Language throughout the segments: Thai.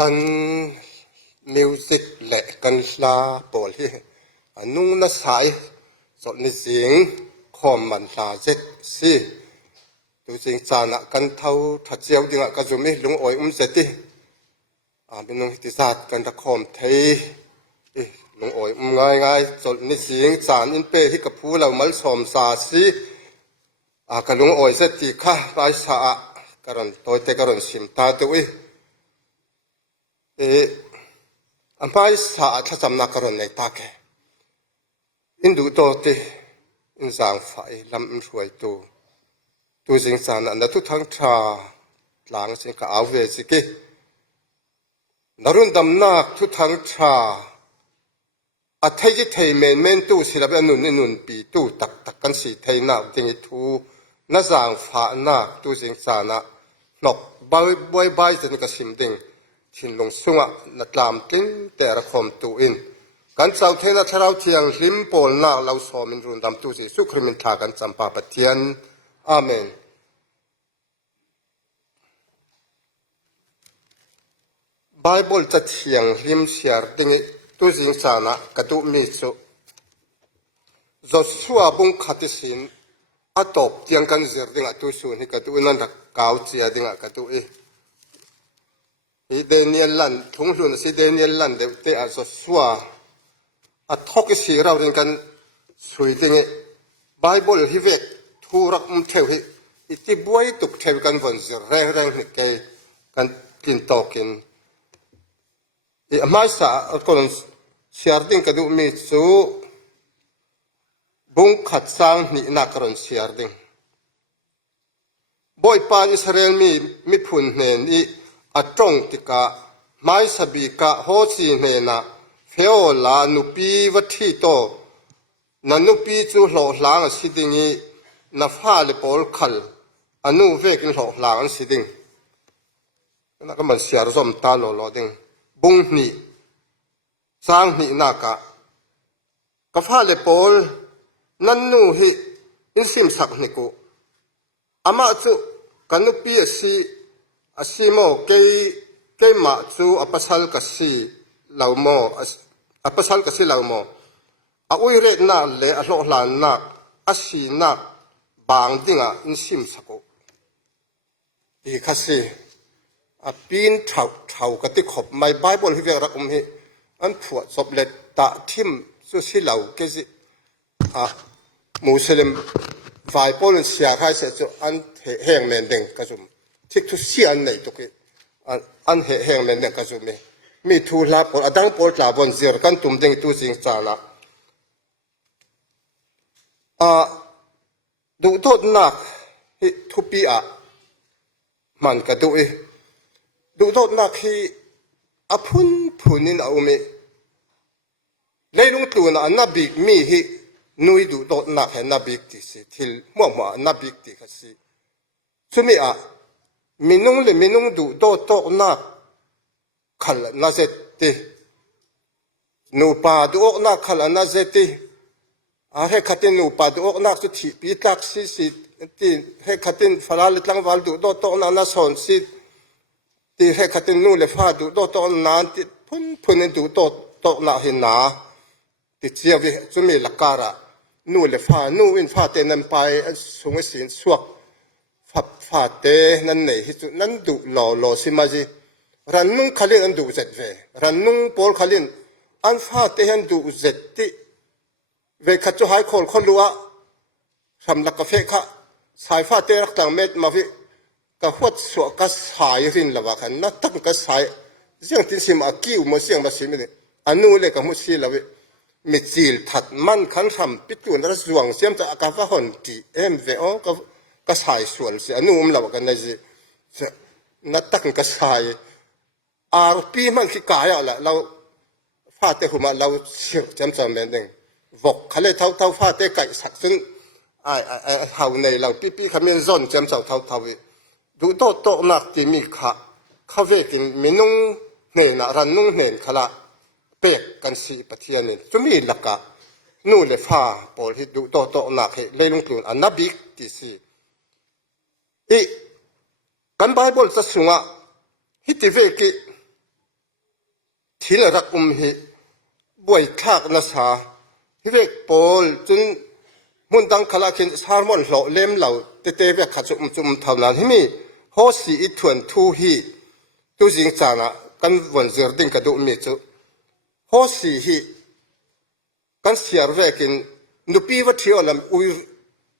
กันมิวสิกและกันลาปอลีนุ่งนัสายสดนิสิงคอมมันลาเจ็ดสิตัวสิงจานะกันเท่าทัดเจียวดิ่งกันจุมิลุงอ้อยเสติเป็นนุ่งทิศาสตร์กันตะคอมไทยลุงอ้อยง่ายสดนิสิงจานอินเปที่กับผู้เรามัลสอมสาสีกันลุงอ้อยเสติค่ะไปสะกันตัวเตกันสิมตาตัวอันไปสะถ้าจำนักการในตาแกอินดูโตติอินสางไฟลำอินช่วยตัวสิงสารนั้นทุกทั้งชาหลังสิงกับเอาเวสิกินรุนดำนักทุกทั้งชาอัฐยิเทเมนตู้ศิลปะนุนปีตู้ตักกันสีไทยนักดิงทูน่าสางฟ้านักตัวสิงสารนั้นนกใบจนกระสิมดิ่งชินลงสุงนัดลามติ้งแต่ระคมตัวอินกันเจ้าเทนัทเราเทียงริมโปลนาเราสอมินรุนดำตัวสิสุขริมินทากันจำปาปะเทียนอาเมนไบเบิลจะเทียงริมเสียร์ดิ่งตัวสิงสานะกระดูมิสุจอสัวบุงขัดสินอัตบเทียงกันเสียร์ดิ่งตัวสุนี่กระดูนั่นรักเก่าเสียดิ่งกระดูเดเนียลลันทุ่งหลุนสิเดเนียลลันเดเตอสสัวทอกสีเราเรียนกันสวยจริงไบเบิลฮิเวกทูรักมุเทวิอิติบวยตุกเทวกันวันเแรงนี่เกกันกินตอกินไม่สะคนเสียร์ดิ้งกันดูมีสูบุงขัดสร้างนี่นักรอนเสียร์ดิ้งบอยปานอิสราเอลมีพุนเนนี่อัตรงติกาไม่สบิกาโฮซีเนนะเฟโอลานุปีวัตถิโตนันุปีจูหล่อหลังสิดิงีนับฟ้าเลปอลคัลอนุเวกินหล่อหลังสิดิงนั่นก็มันเสียรสมตาหล่อดิงบุงนี่สร้างนี่นักกฟ้าเลปอลนันนูฮิอินซิมสักนิโกอามาจูกันุปีสิอาศิโมเกยมาจูอปัสสัลกัสซีเหล่าโมอปัสสัลกัสซีเหล่าโมอาอุยเรนักเลอโลหลานนักอาศีนักบางดิ่งอินซิมสกุอีกสิปีนเท่ากติขบไม่ไบเบิลที่เรียกรักมีอันผัวศพเล็ดตาทิมสุสิเหล่าเกจิมุสลิมฝ่ายโปลิเซียใครเสียจอันแห่งเมนเดงกระจุมที่ทุกเสียนในตุกอันแห่งเมนเดงกระจุมมีทูลาปอดดังปอดลาบนเสียกันตุ่มเดงตัวสิงจานะดูโทษนักทุปีมันกระดูดูโทษนักที่พุนินเอาเมเลยลุงตัวน่ะนับบิกมีที่นุยดูโทษนักให้นับบิกที่สิทิลมั่วนับบิกที่ก็สิสุมีมินุงดูโทษนักขัลนาเซตินูปาดูอกนักขัลนาเซติให้ขัดนูปาดูอกนักสุดที่ปีตักสิที่ให้ขัดฟลาลิตลังวัลดูโทษนักน่าสนสิที่ให้ขัดนูเลฟ้าดูโทษนักที่พุนดูโทษนักเห็นนาที่เจียวิสุมีลักการะนูเลฟ้านูอินฟ้าเตนันไปสงสินสวกฟ้าเตนันไหนที่สุนั้นดูหล่อสิมาจีรันนุ่งขลินอันดูเจ็ดเวรันนุ่งปอลขลินอันฟ้าเตอันดูเจ็ดที่เวขัดจะหายคนรัวทำลักกาแฟค่ะสายฟ้าเตรักต่างเม็ดมาวิกะหัวสวกะสายรินละวะกันนัดตั้งกะสายเสียงที่สิมากิ้วมาเสียงมาสิมันอันนู้นเลยกะมุสีละวิมิจิลถัดมันขันทำปิดตัวนั้นสว่างเสียมจะอากาศหอนที่เวกะสายส่วนเสียอันนู้นละวะกันนั่นสินัดตั้งกะสายปีมันขี้กายละเราฟ้าเตหุมาเราเสียงจำจำเม็ดหนึ่งวกเขาเลยเท่าฟ้าเตไก่สักซึ่งเท่าในเราปีเขามีร่อนจำเท่าดูโตนักที่มีข้าเวกินมีนุ่งเนินรันนุ่งเนินขละเปียกกันสีปะเทียนนี่จะมีหลักกะนู่นเลยฟ้าปอที่ดูโตนักเลยลงทุนอันนับบิกที่สีกันไบเบิลจะสูงฮิติเวกิ ทิลรักหิบวยคลากนาสาฮิเวกปอลจนมุนดังขลักขินสารมอนหล่อเล่มเหล่าเตเตเวกขัดจุ่มเท่านั้นที่มีโฮสีอิทวนทูฮีตุจิงจานะกันวันเจอร์ดิงกระดูมีจุโฮสีฮีกันเสียร์เวกินนุปีวัดที่อลัมอุย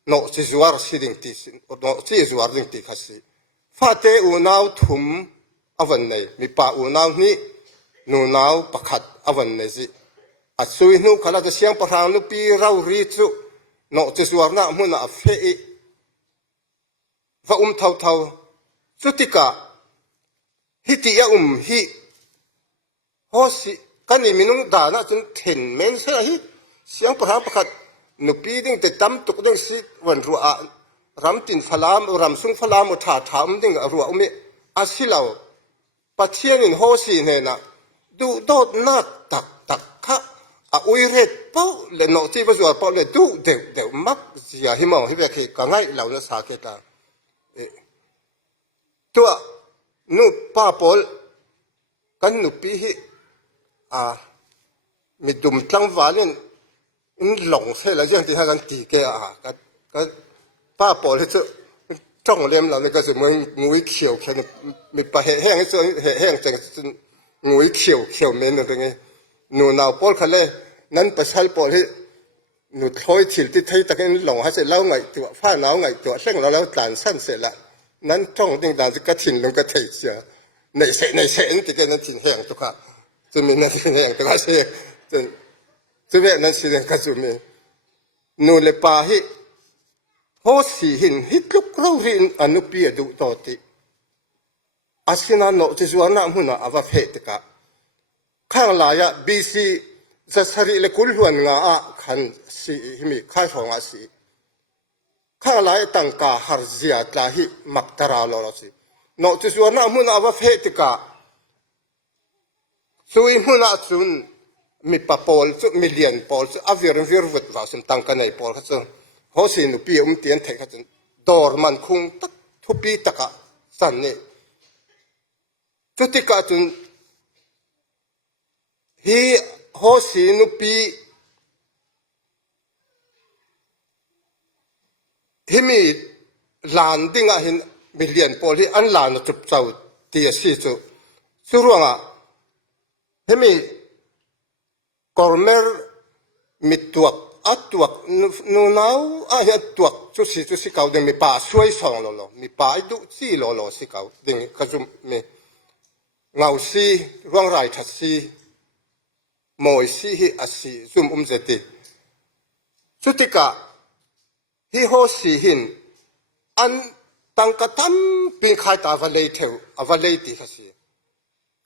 โนซิจวาร์สิดิงตีโนซิจวาร์ดิงตีขัดสิฟาเตอูนาวทุมอวันไหนมีป่าอูนาวนี้นูนาวประคัดอวันไหนสิอัศวินูขลักเสียงประหารนุปีเรารีจุโนซิจวาร์น่ะมุนอาเฟอีว่าเท่าสุติกาฮิติยาฮิโฮสิกันนี่มินุงดานะจนเห็นเมนเสียฮิเสียงประหารประคัดนุปีดิ้งแต่ตั้มตุกดิ้งสิวันรัวรำตินฟลามรำซุงฟลามอุทาถามดิ้งรัวมีอาศิลาวปัจเจียนินโฮสิเนี่ยนะดูโดดนักตักค่ะอุยเรตเป้าเลนโนที่ประจวบเป้าเลยดูเดี๋ยวมักเสียหิมองที่แบบกังไงเหล่านั้นสาเกตาตัวนูป้าปอลกันนุปีฮิมีดุมจังหวะนี่หลงเสียแล้วยังที่ทางกันตีแกก็ป้าปอลที่จะจ้องเลี้ยมเราเนี่ยก็จะเหมือนงูเขียวแค่มีปลาแห้งจนแห้งจังงูเขียวเมนอะไรเงี้ยหนูนาวปอลคันเลยนั้นประชาปอลที่หนูถอยถิ่นที่ไทยตะกี้หลงให้เสร็จแล้วไงตัวฟ้าหนาวไงตัวเส้นเราแล้วด่านสั้นเสร็จละนั้นจ้องดิ่งด่านจะกระถิ่นลงกระเทยเสียในเสที่แกนั้นถิ่นแห้งตัวค่ะจะมีนั่นถิ่นแห้งตัวค่ะเสียจะเวนั้นสิ่งก็จะมีนูเลปาฮิโฮสีหินฮิตลุกเราหินอนุปีดูต่อติอาศินาโนจิจวานามุนาอวะเพตกะข้างลายะบีซีจะสริเลกุลหวนงาขันสีมีข้าของอาศีข้างลายตังกาฮาร์ซิอาตาฮิมักตาราลอรสิโนจิจวานามุนาอวะเพตกะสุยมุนาจุนมีปะปอลจุมิเลียนปอลจุอวิร์วัดว่าสิตังกันในปอลจุโฮสินุปีเตียนเทกจุนดอร์มันคงตักทุปีตะกะสันนี่จุติกะจุนฮีโฮสินุปีฮิมีลานดิ้งอ่ะหินมิเลียนปอลฮีอันลานจุบเจ้าตีสิจุสุรวงอ่ะฮิมีกอร์เมอร์มิตัวตัวนูนาวเห็นตัวจุสิเขาเดินมีป่าช่วยส่องลมีป่าดูซีลสิเขาเดินก็จะมีเงาซีร่วงไรทัดซีมอยซีฮิอาซีซุ่มเจติสุติกะฮิโฮซีหินอันตั้งกตัมปีนขายตาวันเลยเทววันเลยตีทัซี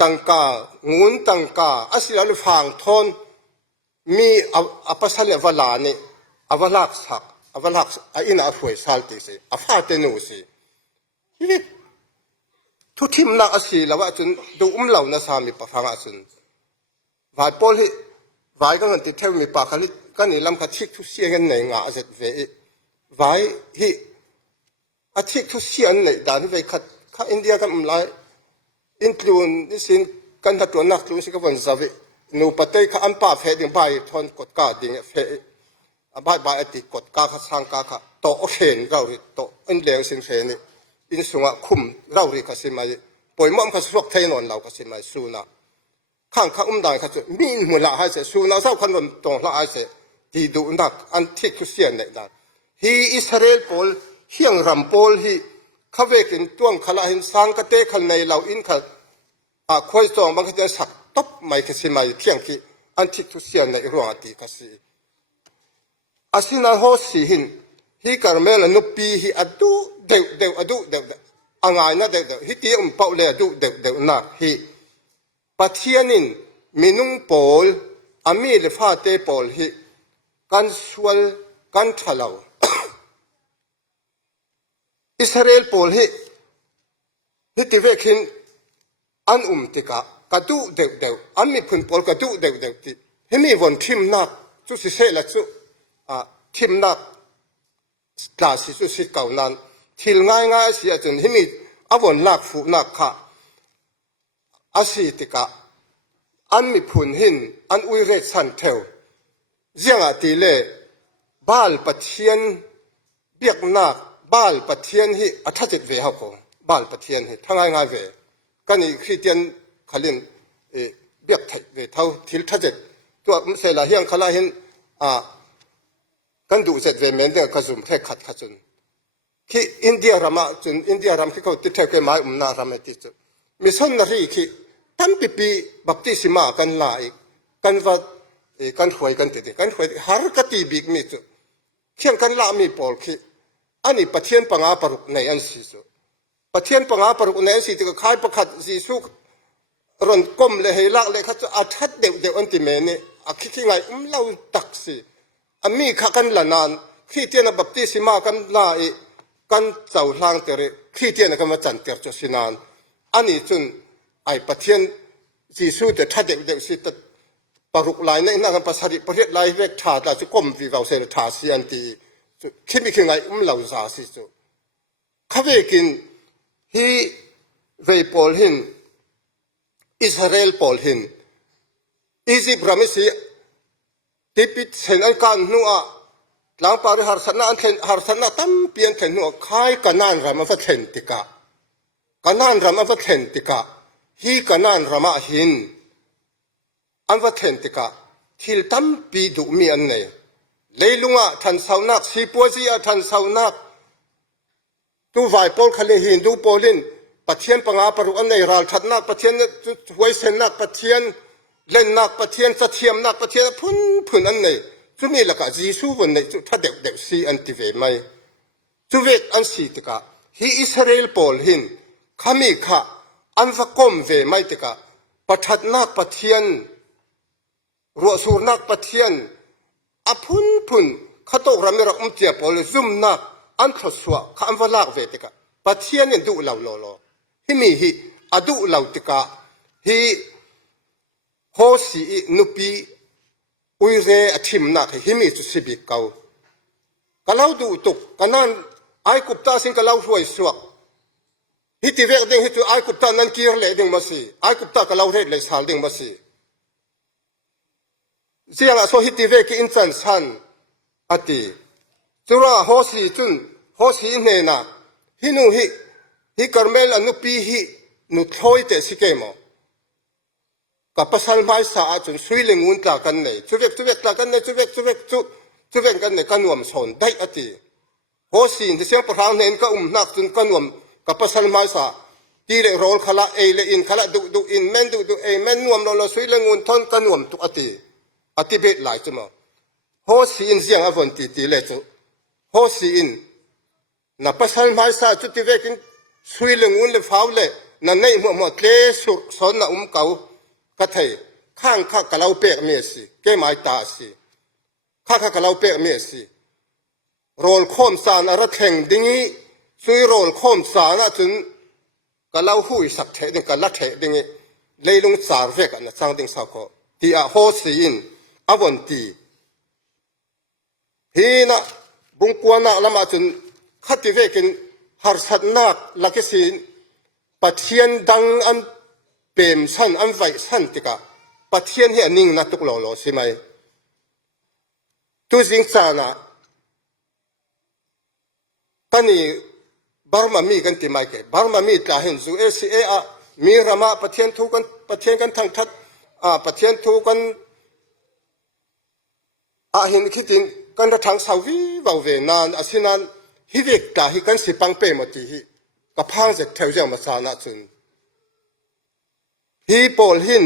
ตั้งกางูนตั้งกาอาศิลาลุฟังทอนมีอาปัสสาวะวลานี่อวลักษักอินาฟวยสัลติสิอาฟาเตนูสิทุทิมนักอาศิลาวะจนดูเหล่านาสามีปะฟังอาศิลวายปอลิวายก็เงินติดเทวมีปากลิกันนี่ลำคัดทิกทุเสียกันในงาเสร็จเววายฮิอาทิกทุเสียนในด่านเวคัดข้าอินเดียกันไม่อินทรูนนี่สินกันทัดตัวนักลุสิกวันซาวินูปะเตยข้าอันป้าเฟดิ่งใบทอนกดกาดิ่งเฟใบติกดกาข้าสังกาข้าโตเห็นเราโตอินเลี้ยงสินเฟนี่อินสุงะคุมเราเรียกสิมาป่วยมั่งข้าสวกเทนอนเราก็สิมาสูนะข้างข้าดังข้าจะมีมุลาให้เสสูนะเจ้าคนนั้นตรงละให้เสที่ดูนักอันที่คุเสียนเนี่ยนะฮีอิสราเอลพอลเฮียงรัมพอลฮีข้าเวกินตัวงขลาหินสังกเตขันในเราอินข้าคอยส่งบางทีจะสักตบไม่คิดสิไม่เพียงที่อันที่ทุเสียนในเรื่องที่ก็สิอาศินาโฮสิหินฮีการเมลนุปีฮีอดูเดวอ่างนะเดวฮีที่เป่าเลยอดูเดวนะฮีปัจเจียนินมินุงปอลอามีเลฟาเตปอลฮีกันสวลกันทะเลาอิสราเอลปอลฮีที่เวกินอันติกากระดูเดวอันมีคนปอลกระดูเดวที่เฮมีวันทิมนักจุสิเสละจุทิมนักกลาสิจุสิเก่านั้นทิลง่ายเสียจนเฮมีอวันนักฟูนักค่ะอาศิติกา อันมีผุนหินอันอุยเรศสันเทวเจียงอาตีเล่บาลปะเทียนเบียกนักบาลปะเทียนฮิอัฐจิตเวหะโคบาลปะเทียนฮิทั้งง่ายๆเวกันนี่คริสเตียนขลินเบียกไทยเวเท่าทิลทัจิตตัวเสลาเฮียงขลาหินกันดูเสร็จเวเมนเดอร์ขจุมแค่ขัดขจุนที่อินเดียรามาจุนอินเดียรามที่เขาติดเทกไม้นารามาติดจุมิสอนนารีที่ตั้งปีบัพติศมากันลายกันวัดกันหวยกันติดกันหวยฮาร์กตีบิกมิจุเที่ยงกันลามีปอลที่อันนี้ปะเทียนปังอาปรุกในอันสิจุปะเทียนปังอาปรุกในอันสิที่ก็ขายประคัดจีสุกรอนก้มเลยให้ลักเลยเขาจะอาทัดเด็กอันติเมนี่อาคิดยังไงเล่าตักสิอามีข้ากันละนานที่เทียนบัพติศมากันลายกันเจ้าล่างเตระที่เทียนกันมาจันเตอร์จสินานอันนี้จนไอปะเทียนจีสุแต่ทัดเด็กสิตปรุกลายในนั่งภาษาประเทศลายเวกชาติจะก้มวิวาเสนทาเสียนตีคิดไม่ยังไงเล่าซาสิจุข้าเวกินฮีเวปอลหินอิสราเอลปอลหินอียิปต์รามิสีที่ปิดเส้นอันการนัวหลังปาริหารสนาอันเทนหารสนาตั้มเปลี่ยนเทนนัวคายกันนานรามาฟัดเทนติกากันนานรามาฟัดเทนติกาฮีกันนานรามาหินอันฟัดเทนติกาทิลตั้มปีดุมีอันเนี่ยเลยลุงอ่ะทันสาวนักสีปัวซีอ่ะทันสาวนักตูไวปอลคาเลหินดูปอลินปัจเจียนปังอาปรุอันในรัลทัดนักปัจเจียนหวยเซนนักปัจเจียนเล่นนักปัจเจียนสัตยมนักปัจเจียนพุ่นอันในจุนี่ละก็จีซูวันในจุถ้าเด็กซีอันติเวไม่จุเวกอันสีติกาฮีอิสราเอลปอลหินขามีข้าอันฟักกอมเวไม่ติกาปัจจัดนักปัจเจียนรัวสูรนักปัจเจียนอาพุ่นข้าโตรามีรักมุจเจียปอลซุ่มนักอันทศวะข้าอันฟัลากเวติกาปัจเจียนเนี่ยดูเหล่าโลฮิมีฮิอดูเหล่าติกาฮิโฮสีนุปีอุยเรอธิมนักฮิมีจุสิบิกาวกะเล่าดูตุกกันนั้นไอกุปตาสิงกะเล่าช่วยสวกฮิติเวกดิ่งฮิตุไอกุปตานั้นกีร์เลยดิ่งมาสิไอกุปตากะเล่าเรดเลยสาลดิ่งมาสิเสียงอาโซฮิติเวกอินสันสันอติจุราโฮสีจุนโฮสีเนน่ะฮินูฮิคาร์เมลอนุปีฮินุทอยเตสิเกมกับภาษาไม้สะอาดจนสุยเลงุนตากันเนี่ยจุเวกตากันเนี่ยจุเวกกันเนี่ยกันวมสนได้อติโฮสีนที่เสียงประธานเน้นก็นักจนกันวมกับภาษาไม้สะที่เรโรลขละเอเลอินขละดูอินแมนดูเอแมนนวมเราสุยเลงุนทอนกันวมตุกอติเบ็ดหลายจังมั้งโฮสีนเสียงอวันตีเลจุโฮสีนนับภาษาไม้สะจุดที่เวกินสุยเลงุนเลฟ้าเลยนั่นในหัวเลสุสอนน่ะเก่าก็เทข้างข้ากะเล่าเปกเมียสิแกไม้ตาสิข้ากะเล่าเปกเมียสิโรลข้อมสารอะไรแข่งดิ้งสุยโรลข้อมสารจนกะเล่าหุยสักเทดิ้งกะละเทดิ้งเลยลงสารเวกันนะสังดิ้งสาวก็ที่อาโฮสีอินอวันตีฮีน่ะบุงกวนน่ะละมาจนขัดที่เวกินหารสัตนักลักษิณปัจเจียนดังอันเปรมสันอันไวสันติกาปัจเจียนเฮียนิ่งนักตุกหล่อใช่ไหมตัวสิงสานะตอนนี้บาร์มามีกันที่ไม่เก็บบาร์มามีตาเห็นซูเอมีรามาปัจเจียนทุกันทั้งทัดปัจเจียนทุกันเห็นคิดถึงกันทางสาวีวาวเวนานสินันฮิเวกตาฮิกันสิปังเปรมาตีฮิกับพังเสร็จแถวเจ้ามาสานะจุนฮีปอลหิน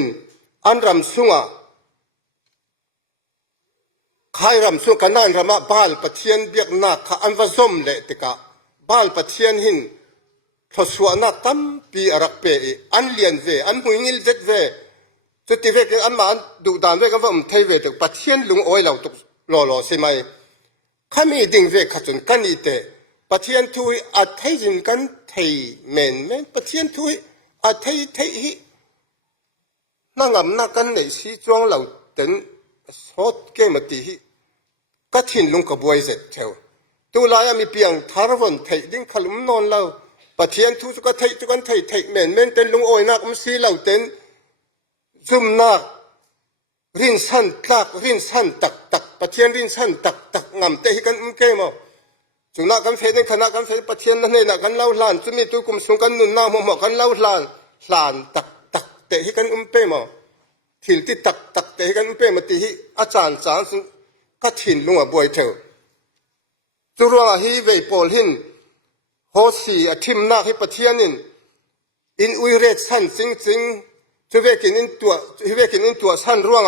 อันรำสุงะใครรำสุงกันนั่นรำมาบาลปัจเจียนเบียกนักข้าอันว่าซมเละติกาบาลปัจเจียนหินทศวรรษตั้มปีอารักเปย์อันเลียนเวอันหุยงิลเจ็ดเวจุดที่เวกันอันมาดูดานเวกันว่าเทเวตุปัจเจียนลุงอ้อยเราตุกหล่อใช่ไหมข้ามีดิ่งเวขจนกันอีเตปัจเจียนทุยอัดไทยจินกันไทยเมนปัจเจียนทุยอัดไทยฮินั่งนักกันในสีจวงเราเต็นสดเกมตีฮิก็ทิ้งลงกระบวยเสร็จเถวตัวลายมีเพียงทารวันไทยดิ้งขลุ่มนอนเราปัจเจียนทุกก็ไทยเมนเต็นลุงอ้อยนักมันสีเราเต็นซุ่มนัก รินสันตักรินสันตักตักปะเทียนรินสันตักตักงำเตะกันเกมอจุนักกันเฟดขณะกันเฟดปะเทียนนั่นเองกันเล่าหลานจุมีตุกุมสุกันนุนน้าหมอกันเล่าหลานตักตักเตะกันเปมอถิ่นที่ตักตักเตะกันเปมติฮิอาจารย์สารก็ถิ่นลงมาบ่อยเถอะจุรัวฮิเวปอลหินโฮสีอธิมนาฮิปะเทียนินอินอุยเรศสันจริงจุเวกินอินตัวสันร่วง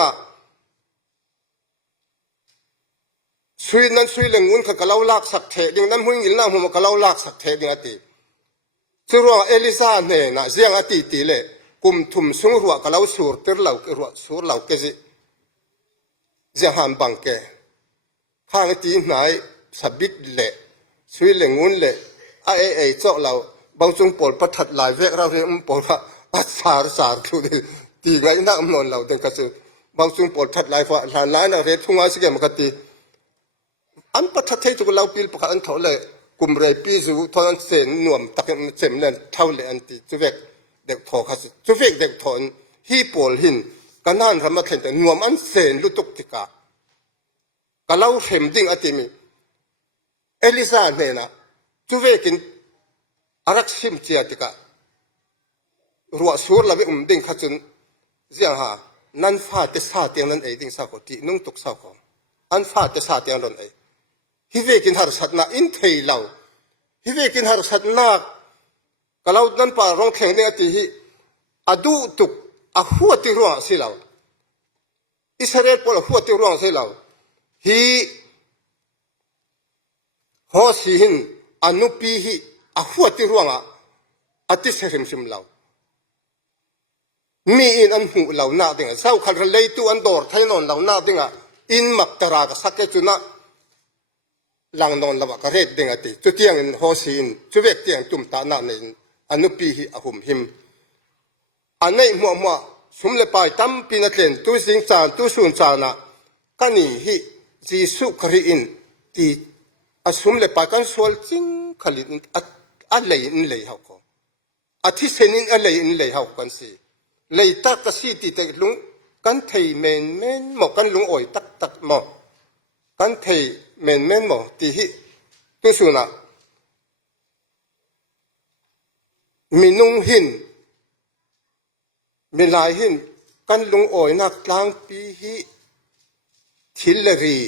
สุยนั้นสุยเหลงุนขกะเล่าลากสักเทดิ่งนั้นหุ่นยินน้าหัวกะเล่าลากสักเทดิ่งอติจุรัวเอลิซาเนนะเสียงอติตีเลกุมทุมสุงรัวกะเล่าสูรติรเหล่ารัวสูรเหล่าเกจิเสียงหันบังเกข้างตีไหนสบิดเละสุยเหลงุนเละไอเจ้าเราบางจงปวดประทัดหลายเวกเราเรียกปวดว่าอาสาทุกตีไงนักนอนเราเดินกระสือบางจงปวดทัดหลายว่าหลานหลายนะเรียกทุ่งไอ้สิ่งมันก็ตีอันประทัดให้ทุกเราปีประกันเท่าเลยกุมเรปีจูทอนเสนหน่วมตักเสมเล่นเท่าเลยอันตีจุเวกเด็กทอคัสจุเวกเด็กทอนฮีปอลหินกันนั่นทำมาเห็นแต่หน่วมอันเสนลุตุกติกาก็เล่าเห็นดิ่งอติมีเอลิซาเนี่ยนะจุเวกินอารักชิมเจียติการัวสูรละวิมดิ่งขัดจนเสียงหานั่นฟาดจะซาเตียงนั่นเองดิ่งสาวที่นุ่งตุกสาวของอันฟาดจะซาเตียงนั่นเองฮิเวกินหาสัตนาอินเทยเหล่าฮิเวกินหาสัตนาก็เรานั่นป่าร้องแข่งเนี่ยที่ฮิอดูตุกอหัวติรัวสิเหล่าอิสราเอลพอหัวติรัวสิเหล่าฮิฮอสิหินอนุปีฮิอหัวติรัวงะอติเสริมสิมเหล่ามีอินอันหูเหล่าหน้าดิ่งเศร้าขันเลยตัวอันดอร์ไทยนอนเหล่าหน้าดิ่งอินมักตรากสักแค่จุนะหลังนอนละวะกระเรดดิ่งติจุดเตียงฮอสินจุเวกเตียงตุ่มตาหน้าในอนุปีฮิอหุมหิมอันนี้มัวสมเลปายตั้มปีนัดเล่นตุสิงจานตุสุนจานะกันนี่ฮิจีสุครีอินตีอสมเลปายกันสวลจิงขลินอะไรอินเลยเขาก็อาทิเซนินอะไรอินเลยเขากันสิเลยตักกษีติเตลุงกันไทยเมนหมอกันลุงอ่อยตักหมอกันไทยเมนหมอตีฮิตุสุนะมีนุ่งหินมีลายหินกันลุงอ่อยนักลางปีฮิทิลรี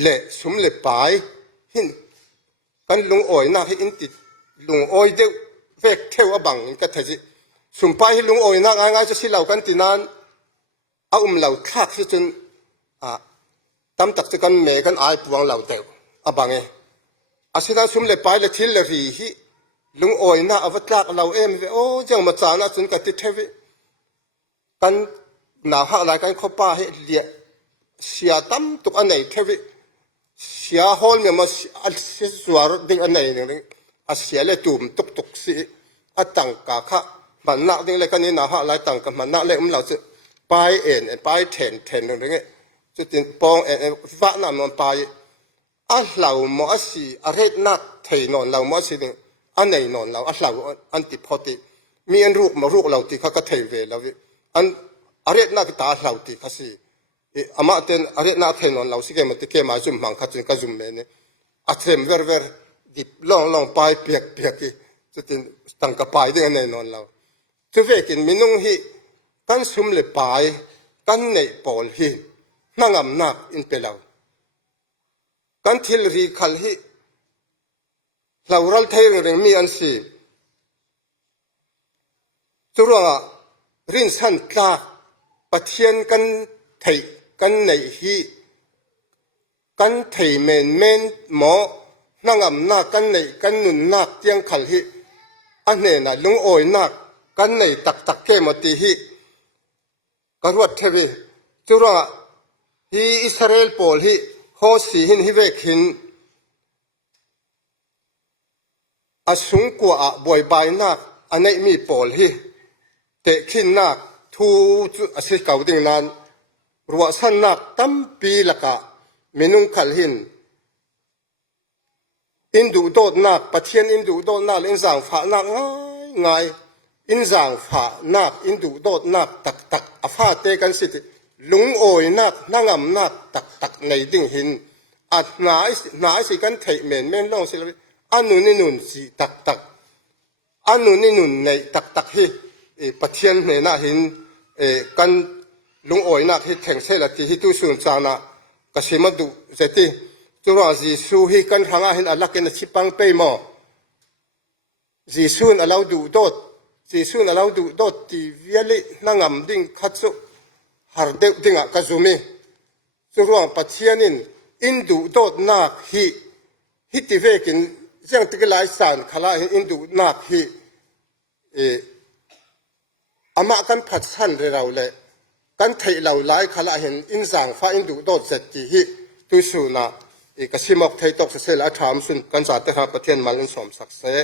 เละสมเลปายหินกันลุงอ่อยนักให้อินติลุงอ่อยเดียวเวกเทวบังก็เทจิสุมไปให้ลุงอ่อยนักง่ายจะสิเหล่ากันตินานเอาเหล่าทักสิจนตั้มตักจะกันเมกันไอปวงเหล่าเดียวบังเออาศินันสมเลปายและทิลรีฮิลุงอ่อยนักอวตารเราเอ็มโอ้ยังมาจานะจนกันติดเทวิกันหนาหักหลายกันข้อป้าให้เลี้ยเสียตั้มตุกอันไหนเทวิเสียฮอลเนี่ยมาอันเสียสวรดิ่งอันไหนเนี่ยอาเสียเลยตุ่มตุกสิอัตังกาค่ะมันนักดิ่งเลยกันนี่หนาหักหลายตังกับมันนักเลยเราจะไปไปแทนตรงนี้จุดที่ปองฟ้าน้ำมันไปเราหมอสิอะไรนักเทนอนเราหมอสิดิ่งอันไหนนอนเราเราอันติพอติมีอันรูปมารูปเราติเขาก็เทเวเราอันอะไรนักตาเราติเขาสิอามาเต็นอะไรนักเทนอนเราสิแกมันติแกมาจุ่มมังคัดจุ่มก็จุ่มเนี่ยอัดเทมเวอร์ดิบลองไปเปียกจุดที่ตั้งกับไปดิ่งอันไหนนอนเราจุดเวกินมินุ่งฮีกันซุ่มเลยไปกันในปอลฮีนั่งอำนักอินเปล่ากันทิลรีคัลฮีเรารัลเทงเรื่องมีอันสิจุรัวรินสันตาปะเทียนกันไทยกันในฮีกันไทยเมนหมอนั่งอำนาจกันในกันนุนนักเตียงขัลฮีอันนี้นะลุงอ่อยนักกันในตักเกมตีฮีกรวดเทวีจุรัวฮีอิสราเอลปอลฮีโฮสีหินฮิเวกหินอาสุงกัวบ่อยใบนักอันนี้มีปอลฮีเตะขินนักทูอาศัยเก่าดิ่งนั้นรัวสันนักตั้มปีละกะมินุงขัลหินอินดูโดดนักปะเทียนอินดูโดดนักเล่นสั่งฝานักง่าย อินจางฝานักอินดูโดดนักตักตักอาฟาเตกันสิลุงโอยนักนางำนักตักตักในดิ่งหินอัดหนาสิกันเทเมนเมนลองสิลอันนู้นนี่นุ่นสิตักตักอันนู้นนี่นุ่นในตักตักฮิปะเทียนในน่าหินกันลุงโอยนักฮิแทงเสลติฮิตุสุนจานะกสิมาดูเสติจุราจีสูฮิกันทางหินอัลลักเนชิปังเปย์มอจีสูนอัลลาดูโดดจีสูนอัลลาดูโดดที่เวียลินางำดิ่งขัดสุฮาร์เดดิ่งอะกะซุมิจุราปะเทียนินอินดูโดดนักฮิติเวกินยังติกลายสานขลาอินดูนักฮิอามากันพัดสันเราเลยกันไทยเราหลายขลาเห็นอินสังฟ้าอินดูโดดเสร็จที่ฮิตุสุนะกสิมอกไทยตกเสร็จแล้วถามสุนกันจัดแต่หาประเทศมาเล่นสมศักดิ์ศรี